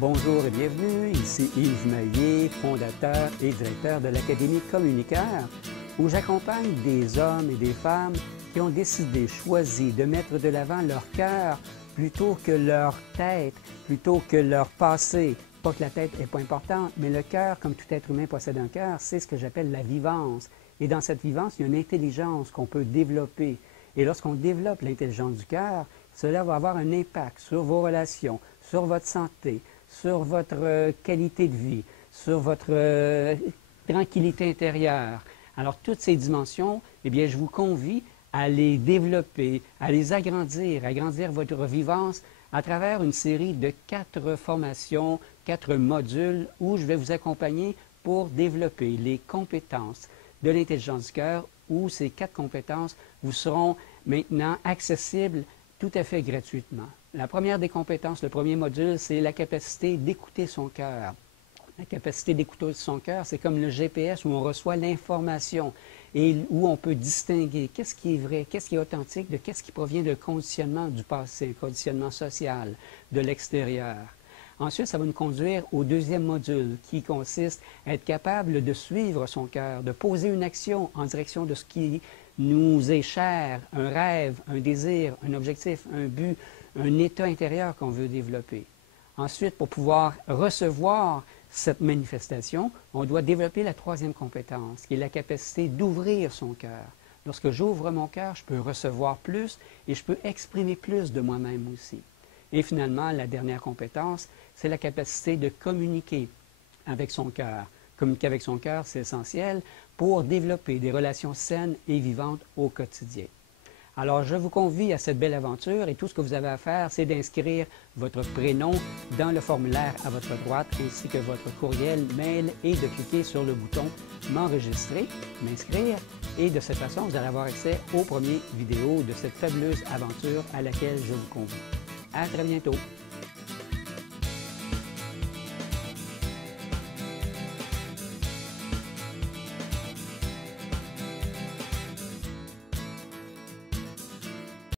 Bonjour et bienvenue, ici Yves Maillet, fondateur et directeur de l'Académie Communiqueur, où j'accompagne des hommes et des femmes qui ont décidé, choisi de mettre de l'avant leur cœur plutôt que leur tête, plutôt que leur passé. Pas que la tête n'est pas importante, mais le cœur, comme tout être humain possède un cœur, c'est ce que j'appelle la vivance. Et dans cette vivance, il y a une intelligence qu'on peut développer. Et lorsqu'on développe l'intelligence du cœur, cela va avoir un impact sur vos relations, sur votre santé, sur votre qualité de vie, sur votre tranquillité intérieure. Alors, toutes ces dimensions, eh bien, je vous convie à les développer, à les agrandir, à agrandir votre vivance à travers une série de 4 formations, 4 modules où je vais vous accompagner pour développer les compétences de l'intelligence du cœur, où ces 4 compétences vous seront maintenant accessibles tout à fait gratuitement. La première des compétences, le premier module, c'est la capacité d'écouter son cœur. La capacité d'écouter son cœur, c'est comme le GPS où on reçoit l'information et où on peut distinguer qu'est-ce qui est vrai, qu'est-ce qui est authentique, de qu'est-ce qui provient de conditionnement du passé, conditionnement social, de l'extérieur. Ensuite, ça va nous conduire au deuxième module qui consiste à être capable de suivre son cœur, de poser une action en direction de ce qui nous est cher, un rêve, un désir, un objectif, un but, un état intérieur qu'on veut développer. Ensuite, pour pouvoir recevoir cette manifestation, on doit développer la troisième compétence, qui est la capacité d'ouvrir son cœur. Lorsque j'ouvre mon cœur, je peux recevoir plus et je peux exprimer plus de moi-même aussi. Et finalement, la dernière compétence, c'est la capacité de communiquer avec son cœur. Communiquer avec son cœur, c'est essentiel pour développer des relations saines et vivantes au quotidien. Alors, je vous convie à cette belle aventure et tout ce que vous avez à faire, c'est d'inscrire votre prénom dans le formulaire à votre droite ainsi que votre courriel, mail et de cliquer sur le bouton « M'enregistrer », « M'inscrire » et de cette façon, vous allez avoir accès aux premières vidéos de cette fabuleuse aventure à laquelle je vous convie. À très bientôt!